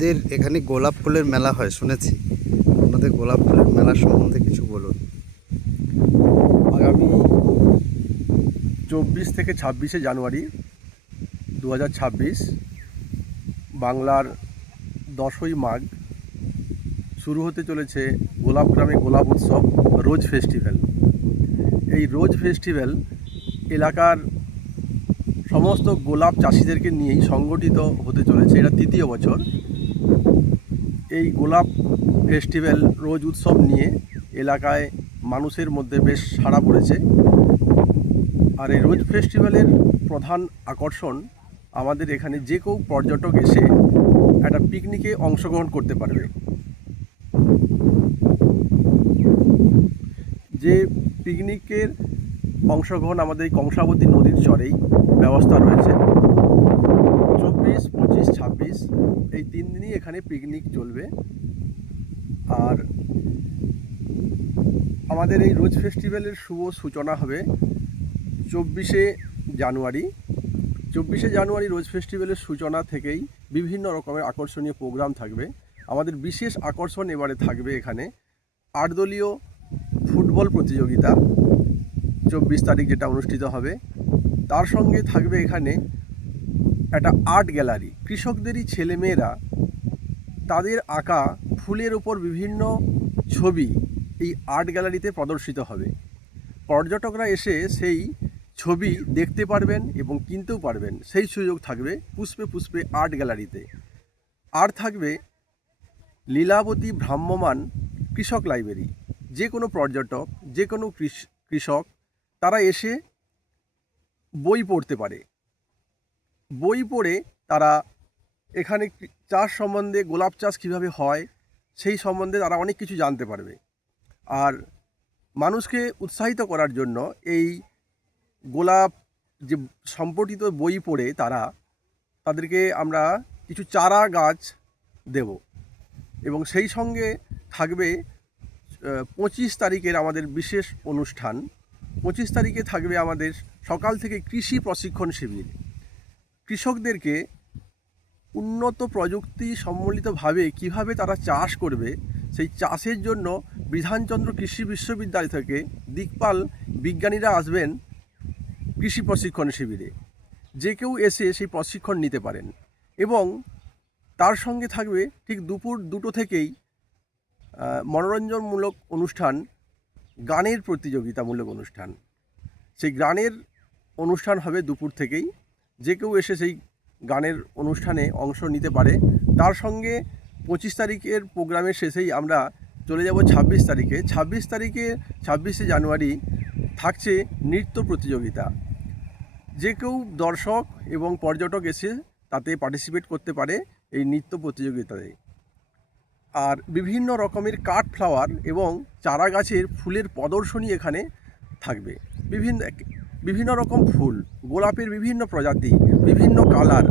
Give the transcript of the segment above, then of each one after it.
আপনাদের এখানে গোলাপ ফুলের মেলা হয় শুনেছি, আপনাদের গোলাপ ফুলের মেলা সম্বন্ধে কিছু বলুন। আগামী 24 থেকে 26শে জানুয়ারি 2026 বাংলার 10ই মাঘ শুরু হতে চলেছে গোলাপ গ্রামে গোলাপ উৎসব রোজ ফেস্টিভ্যাল। এই রোজ ফেস্টিভ্যাল এলাকার সমস্ত গোলাপ চাষিদেরকে নিয়েই সংগঠিত হতে চলেছে। এটা তৃতীয় বছর। এই গোলাপ ফেস্টিভ্যাল রোজ উৎসব নিয়ে এলাকায় মানুষের মধ্যে বেশ সাড়া পড়েছে। আর এই রোজ ফেস্টিভ্যালের প্রধান আকর্ষণ, আমাদের এখানে যে কেউ পর্যটক এসে একটা পিকনিকে অংশগ্রহণ করতে পারবে। যে পিকনিকের অংশগ্রহণ আমাদের এই কংসাবতী নদীর চরেই ব্যবস্থা রয়েছে। 24, 25, 26 এই 3 দিনই এখানে পিকনিক চলবে। আর আমাদের এই রোজ ফেস্টিভ্যালের শুভ সূচনা হবে 24শে জানুয়ারি। 24শে জানুয়ারি রোজ ফেস্টিভ্যালের সূচনা থেকেই বিভিন্ন রকমের আকর্ষণীয় প্রোগ্রাম থাকবে। আমাদের বিশেষ আকর্ষণ এবারে থাকবে এখানে 8 দলীয় ফুটবল প্রতিযোগিতা 24 তারিখ যেটা অনুষ্ঠিত হবে। তার সঙ্গে থাকবে এখানে একটা আর্ট গ্যালারি। কৃষকদেরই ছেলেমেয়েরা তাদের আঁকা ফুলের ওপর বিভিন্ন ছবি এই আর্ট গ্যালারিতে প্রদর্শিত হবে। পর্যটকরা এসে সেই ছবি দেখতে পারবেন এবং কিনতেও পারবেন, সেই সুযোগ থাকবে পুষ্পে পুষ্পে আর্ট গ্যালারিতে। আর থাকবে লীলাবতী ভ্রাম্যমাণ কৃষক লাইব্রেরি। যে কোনো পর্যটক, যে কোনো কৃষক তারা এসে বই পড়তে পারে। বই পড়ে তারা এখানে চাষ সম্বন্ধে, গোলাপ চাষ কীভাবে হয় সেই সম্বন্ধে তারা অনেক কিছু জানতে পারবে। আর মানুষকে উৎসাহিত করার জন্য এই গোলাপ যে সম্পর্কিত বই পড়ে তাদেরকে আমরা কিছু চারা গাছ দেব। এবং সেই সঙ্গে থাকবে 25 তারিখের আমাদের বিশেষ অনুষ্ঠান। 25 তারিখে থাকবে আমাদের সকাল থেকে কৃষি প্রশিক্ষণ শিবির। কৃষকদেরকে উন্নত প্রযুক্তি সম্বলিতভাবে কীভাবে তারা চাষ করবে, সেই চাষের জন্য বিধানচন্দ্র কৃষি বিশ্ববিদ্যালয় থেকে দিকপাল বিজ্ঞানীরা আসবেন কৃষি প্রশিক্ষণ শিবিরে। যে কেউ এসে সেই প্রশিক্ষণ নিতে পারেন। এবং তার সঙ্গে থাকবে ঠিক দুপুর 2টো থেকেই মনোরঞ্জনমূলক অনুষ্ঠান, গানের প্রতিযোগিতামূলক অনুষ্ঠান। সেই গানের অনুষ্ঠান হবে দুপুর থেকেই। যে কেউ এসে সেই গানের অনুষ্ঠানে অংশ নিতে পারে। তার সঙ্গে 25 তারিখের প্রোগ্রামের শেষেই আমরা চলে যাব 26 তারিখে। 26শে জানুয়ারি থাকছে নৃত্য প্রতিযোগিতা। যে কেউ দর্শক এবং পর্যটক এসে তাতে পার্টিসিপেট করতে পারে এই নৃত্য প্রতিযোগিতায়। আর বিভিন্ন রকমের কাঠ ফ্লাওয়ার এবং চারা গাছের ফুলের প্রদর্শনী এখানে থাকবে। বিভিন্ন রকম ফুল, গোলাপের বিভিন্ন প্রজাতি, বিভিন্ন কালার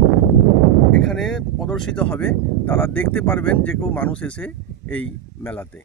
এখানে প্রদর্শিত হবে। তারা দেখতে পারবেন যে কেউ মানুষ এসে এই মেলাতে।